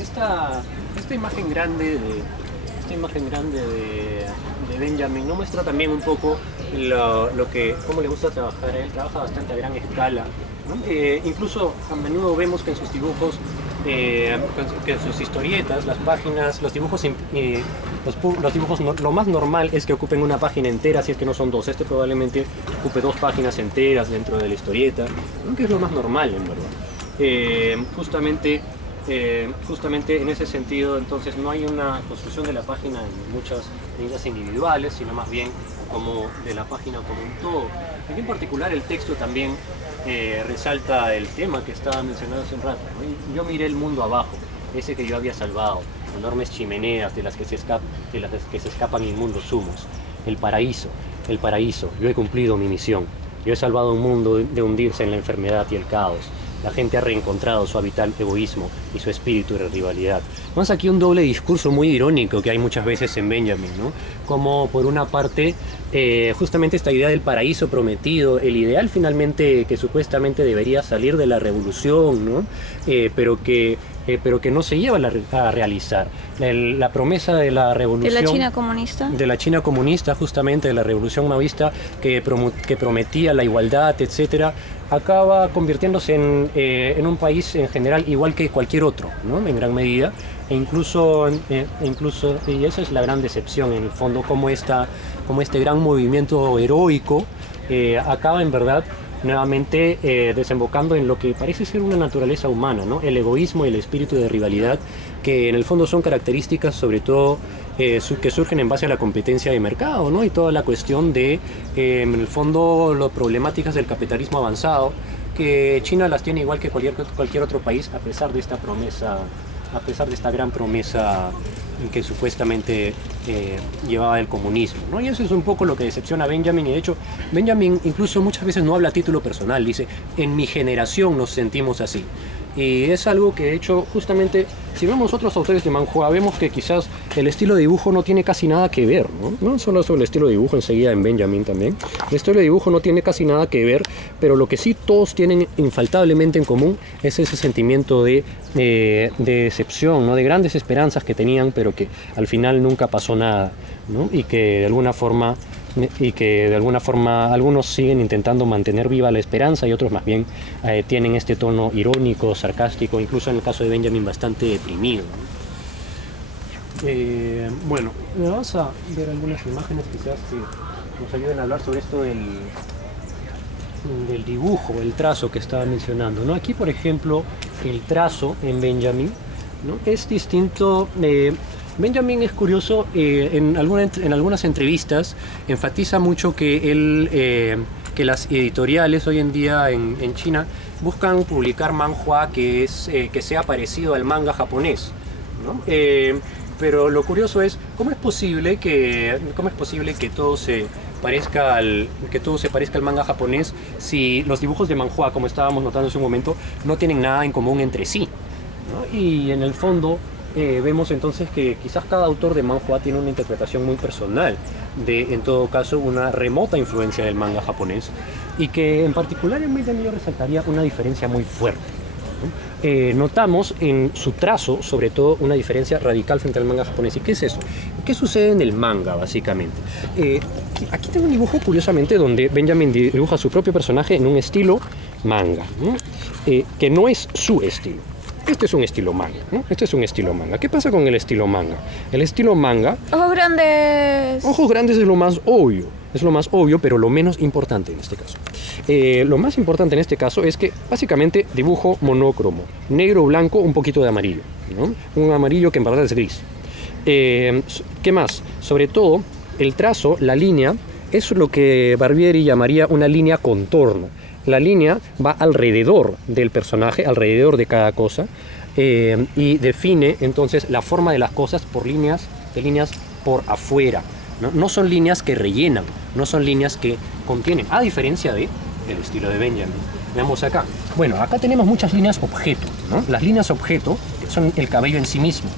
esta imagen grande de Benjamin no muestra también un poco cómo le gusta trabajar. Él trabaja bastante a gran escala, ¿no? Incluso a menudo vemos que en sus dibujos, que en sus historietas, las páginas, los dibujos, lo más normal es que ocupen una página entera, si es que no son dos. Este probablemente ocupe 2 páginas enteras dentro de la historieta, ¿no? Que es lo más normal, en verdad. Justamente en ese sentido, entonces, no hay una construcción de la página en muchas líneas individuales, sino más bien como de la página como un todo. Aquí en particular el texto también resalta el tema que estaba mencionando hace un rato, ¿no? Y yo miré el mundo abajo, ese que yo había salvado, enormes chimeneas de las que se escapan inmundos humos. El paraíso, yo he cumplido mi misión. Yo he salvado un mundo de hundirse en la enfermedad y el caos. La gente ha reencontrado su habitual egoísmo y su espíritu de rivalidad. Vemos aquí un doble discurso muy irónico que hay muchas veces en Benjamin, ¿no? Como por una parte, justamente esta idea del paraíso prometido, el ideal finalmente que supuestamente debería salir de la revolución, ¿no? Pero que no se lleva a realizar. La promesa de la revolución... De la China comunista. De la China comunista, justamente, de la revolución maoísta, que prometía la igualdad, etcétera, acaba convirtiéndose en un país en general igual que cualquier otro, ¿no? En gran medida. E incluso, y esa es la gran decepción, en el fondo, como este gran movimiento heroico acaba en verdad nuevamente desembocando en lo que parece ser una naturaleza humana, ¿no? El egoísmo y el espíritu de rivalidad, que en el fondo son características sobre todo que surgen en base a la competencia de mercado, ¿no? Y toda la cuestión de, en el fondo, las problemáticas del capitalismo avanzado, que China las tiene igual que cualquier otro país, a pesar de esta gran promesa que supuestamente llevaba el comunismo, ¿no? Y eso es un poco lo que decepciona a Benjamin. Y de hecho, Benjamin incluso muchas veces no habla a título personal, dice: en mi generación nos sentimos así. Y es algo que, de hecho, justamente, si vemos otros autores de manhua, vemos que quizás el estilo de dibujo no tiene casi nada que ver, ¿no? No solo sobre el estilo de dibujo, enseguida en Benjamin también. El estilo de dibujo no tiene casi nada que ver, pero lo que sí todos tienen infaltablemente en común es ese sentimiento de decepción, ¿no? De grandes esperanzas que tenían, pero que al final nunca pasó nada, ¿no? Y que de alguna forma algunos siguen intentando mantener viva la esperanza y otros más bien tienen este tono irónico, sarcástico, incluso en el caso de Benjamin bastante deprimido, ¿no? Bueno, vamos a ver algunas imágenes quizás que nos ayuden a hablar sobre esto del dibujo, el trazo que estaba mencionando, ¿no? Aquí, por ejemplo, el trazo en Benjamin, ¿no? Es distinto. Benjamin es curioso, en algunas entrevistas enfatiza mucho que las editoriales hoy en día en China buscan publicar manhua que sea parecido al manga japonés, ¿no? Pero lo curioso es cómo es posible que todo se parezca al manga japonés si los dibujos de manhua, como estábamos notando hace un momento, no tienen nada en común entre sí, ¿no? Y en el fondo vemos entonces que quizás cada autor de manhua tiene una interpretación muy personal de, en todo caso, una remota influencia del manga japonés, y que en particular en Benjamin yo resaltaría una diferencia muy fuerte, ¿no? Notamos en su trazo, sobre todo, una diferencia radical frente al manga japonés. ¿Y qué es eso? ¿Qué sucede en el manga, básicamente? Aquí tengo un dibujo, curiosamente, donde Benjamin dibuja a su propio personaje en un estilo manga, ¿no? Que no es su estilo. Este es un estilo manga, ¿no? Este es un estilo manga. ¿Qué pasa con el estilo manga? El estilo manga... ¡Ojos grandes! Ojos grandes es lo más obvio. Es lo más obvio, pero lo menos importante en este caso. Lo más importante en este caso es que básicamente dibujo monócromo. Negro, blanco, un poquito de amarillo, ¿no? Un amarillo que en verdad es gris. ¿Qué más? Sobre todo, el trazo, la línea, es lo que Barbieri llamaría una línea contorno. La línea va alrededor del personaje, alrededor de cada cosa, y define entonces la forma de las cosas por líneas por afuera, ¿no? No son líneas que rellenan, no son líneas que contienen, a diferencia del estilo de Benjamin. Veamos acá. Bueno, acá tenemos muchas líneas objeto, ¿no? Las líneas objeto son el cabello en sí mismo.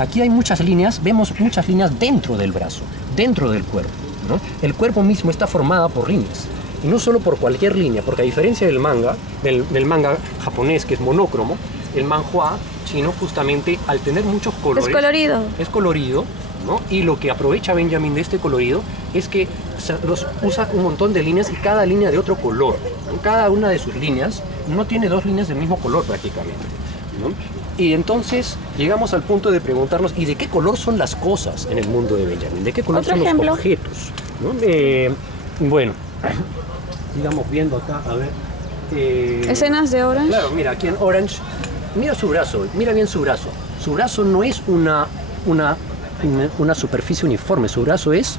Aquí hay muchas líneas, vemos muchas líneas dentro del brazo, dentro del cuerpo, ¿no? El cuerpo mismo está formado por líneas. Y no solo por cualquier línea, porque a diferencia del manga japonés, que es monócromo, el manhua chino, justamente al tener muchos colores... Es colorido. Es colorido, ¿no? Y lo que aprovecha Benjamin de este colorido es que usa un montón de líneas y cada línea de otro color, ¿no? Cada una de sus líneas no tiene dos líneas del mismo color prácticamente, ¿no? Y entonces llegamos al punto de preguntarnos, ¿y de qué color son las cosas en el mundo de Benjamin? ¿De qué color ¿Otro son ejemplo? los objetos? ¿No? Bueno, sigamos viendo acá, a ver. Escenas de Orange. Claro, mira, aquí en Orange, mira su brazo, mira bien su brazo. Su brazo no es una superficie uniforme, su brazo es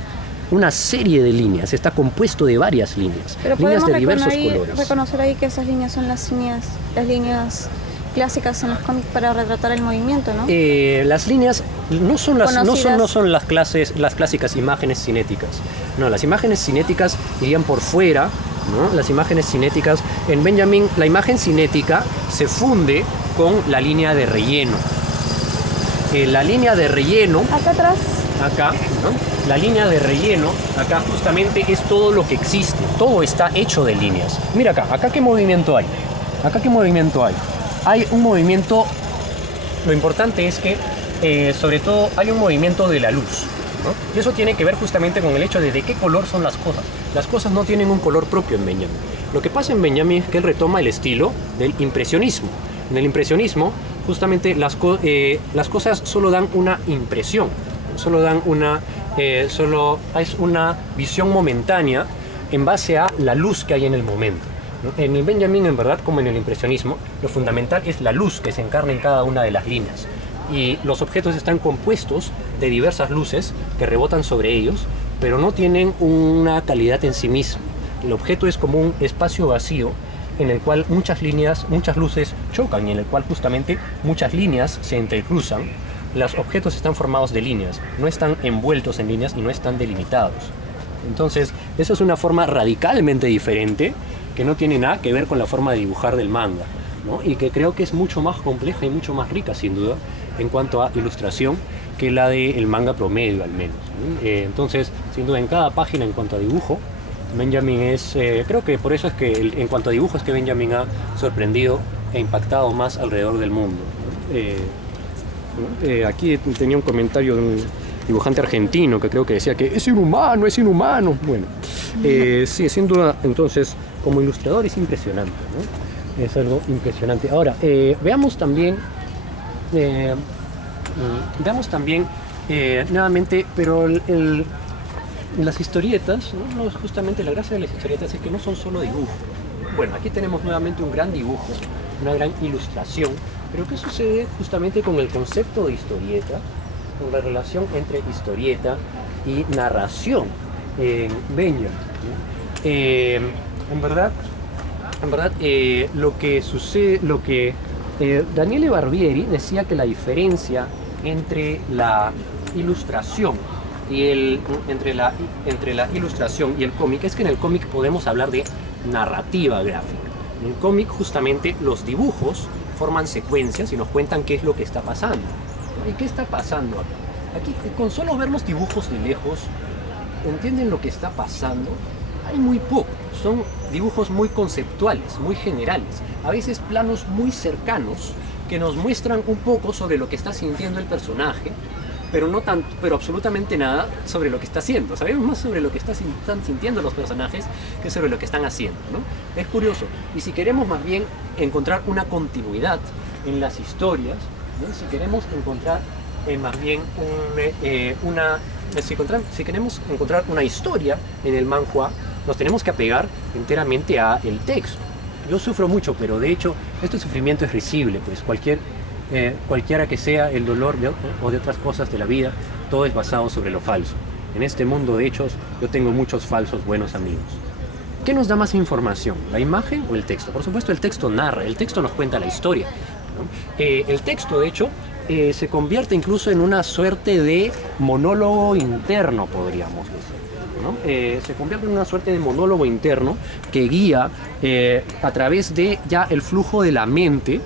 una serie de líneas, está compuesto de varias líneas, Pero líneas podemos de diversos colores. reconocer ahí que esas líneas son las líneas clásicas en los cómics para retratar el movimiento, ¿no? Las líneas no son las Conocidas. las clásicas imágenes cinéticas. No, las imágenes cinéticas irían por fuera, ¿no? Las imágenes cinéticas, en Benjamin, la imagen cinética se funde con la línea de relleno. La línea de relleno, Acá atrás. acá, ¿no? La línea de relleno, acá justamente es todo lo que existe, todo está hecho de líneas. Mira acá qué movimiento hay, acá qué movimiento hay. Hay un movimiento, lo importante es que sobre todo hay un movimiento de la luz, ¿no? Y eso tiene que ver justamente con el hecho de qué color son las cosas. Las cosas no tienen un color propio en Benjamin. Lo que pasa en Benjamin es que él retoma el estilo del impresionismo. En el impresionismo, justamente las cosas solo dan una impresión, solo es una visión momentánea en base a la luz que hay en el momento, ¿no? En el Benjamin, en verdad, como en el impresionismo, lo fundamental es la luz que se encarna en cada una de las líneas. Y los objetos están compuestos de diversas luces que rebotan sobre ellos, pero no tienen una calidad en sí misma. El objeto es como un espacio vacío en el cual muchas líneas, muchas luces chocan y en el cual justamente muchas líneas se entrecruzan. Los objetos están formados de líneas, no están envueltos en líneas y no están delimitados. Entonces, esa es una forma radicalmente diferente que no tiene nada que ver con la forma de dibujar del manga, ¿no? Y que creo que es mucho más compleja y mucho más rica, sin duda, en cuanto a ilustración, que la del manga promedio, al menos, ¿no? Entonces, sin duda, en cada página, en cuanto a dibujo, Benjamin es, creo que por eso es que en cuanto a dibujo es que Benjamin ha sorprendido e impactado más alrededor del mundo, ¿no? Aquí tenía un comentario de un dibujante argentino que creo que decía que es inhumano, es inhumano. Bueno, sí, sin duda, entonces, como ilustrador es impresionante, ¿no? Es algo impresionante. Ahora, veamos también nuevamente, pero las historietas, ¿no? Justamente la gracia de las historietas es que no son solo dibujos. Bueno, aquí tenemos nuevamente un gran dibujo, una gran ilustración, pero ¿qué sucede justamente con el concepto de historieta, con la relación entre historieta y narración en Benjamin, ¿no? En verdad, lo que sucede, Daniele Barbieri decía que la diferencia entre la ilustración y entre la ilustración y el cómic es que en el cómic podemos hablar de narrativa gráfica. En el cómic justamente los dibujos forman secuencias y nos cuentan qué es lo que está pasando. ¿Y qué está pasando acá? Aquí, con solo ver los dibujos de lejos, ¿entienden lo que está pasando? Hay muy poco. Son dibujos muy conceptuales, muy generales. A veces planos muy cercanos que nos muestran un poco sobre lo que está sintiendo el personaje, pero absolutamente nada sobre lo que está haciendo. Sabemos más sobre lo que están sintiendo los personajes que sobre lo que están haciendo, ¿no? Es curioso. Y si queremos más bien encontrar una continuidad en las historias, ¿no? Si queremos encontrar más bien si queremos encontrar una historia en el manhwa, nos tenemos que apegar enteramente a el texto. Yo sufro mucho, pero de hecho este sufrimiento es risible, pues cualquiera que sea el dolor o de otras cosas de la vida, todo es basado sobre lo falso. En este mundo de hechos yo tengo muchos falsos buenos amigos. ¿Qué nos da más información? ¿La imagen o el texto? Por supuesto el texto narra, el texto nos cuenta la historia, ¿no? El texto de hecho se convierte incluso en una suerte de monólogo interno, podríamos decir, ¿no? Se convierte en una suerte de monólogo interno que guía a través de ya el flujo de la mente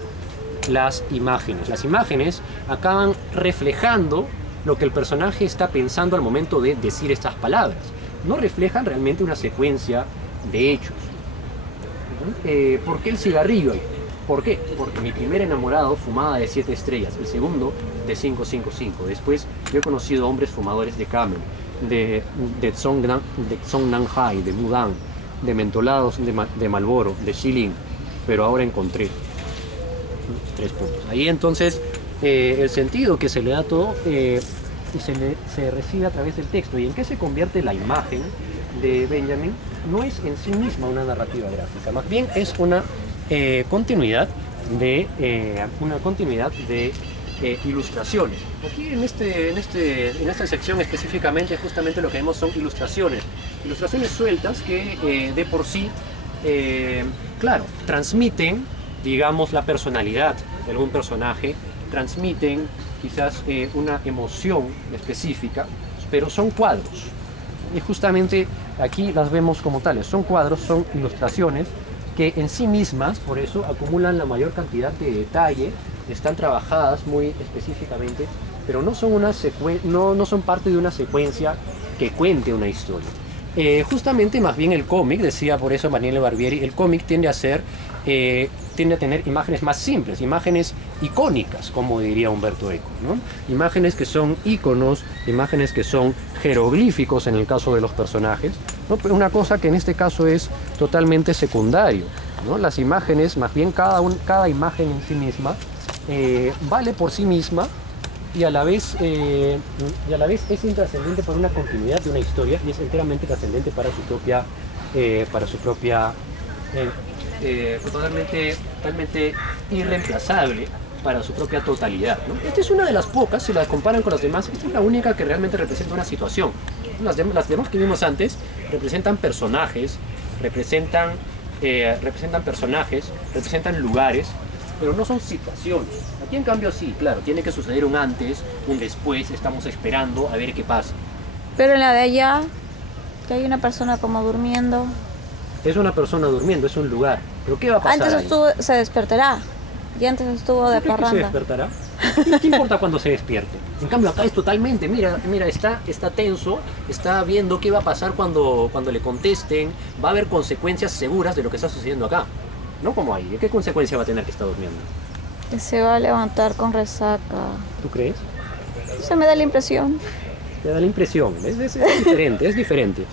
las imágenes. Las imágenes acaban reflejando lo que el personaje está pensando al momento de decir estas palabras. No reflejan realmente una secuencia de hechos. ¿Por qué el cigarrillo? ¿Por qué? Porque mi primer enamorado fumaba de 7 estrellas, el segundo de 555. Después yo he conocido hombres fumadores de Camel, de Tsong Nang Hai, de Mudan, de mentolados de Marlboro, de Shilin, pero ahora encontré 3 puntos. Ahí entonces el sentido que se le da a todo se recibe a través del texto. ¿Y en qué se convierte la imagen de Benjamin? No es en sí misma una narrativa gráfica, más bien es una continuidad de ilustraciones. Aquí en esta sección específicamente, justamente lo que vemos son ilustraciones sueltas que de por sí, claro, transmiten, digamos, la personalidad de algún personaje, transmiten quizás una emoción específica, pero son cuadros. Y justamente aquí las vemos como tales, son cuadros, son ilustraciones que en sí mismas, por eso, acumulan la mayor cantidad de detalle, están trabajadas muy específicamente, pero no son, no son parte de una secuencia que cuente una historia. Justamente, más bien el cómic, decía por eso Daniele Barbieri, el cómic tiende a tener imágenes más simples, imágenes icónicas, como diría Umberto Eco, ¿no? Imágenes que son íconos, imágenes que son jeroglíficos en el caso de los personajes, ¿no? Pero una cosa que en este caso es totalmente secundario, ¿no? Las imágenes, más bien cada imagen en sí misma, vale por sí misma y a la vez es intrascendente para una continuidad de una historia y es enteramente trascendente para su propia totalmente irreemplazable para su propia totalidad, ¿no? Esta es una de las pocas, si la comparan con las demás, esta es la única que realmente representa una situación. Las demás que vimos antes representan personajes, representan lugares, pero no son situaciones. Aquí en cambio sí, claro, tiene que suceder un antes, un después, estamos esperando a ver qué pasa. Pero en la de allá, que hay una persona como durmiendo. Es una persona durmiendo, es un lugar. ¿Pero qué va a pasar Antes se despertará. Y antes estuvo de parranda. ¿Se despertará? ¿Qué importa cuando se despierte? En cambio acá es totalmente, mira, está tenso, está viendo qué va a pasar cuando le contesten, va a haber consecuencias seguras de lo que está sucediendo acá. No como ahí, ¿qué consecuencia va a tener que está durmiendo? Que se va a levantar con resaca. ¿Tú crees? Se me da la impresión. Te da la impresión, es diferente, es diferente.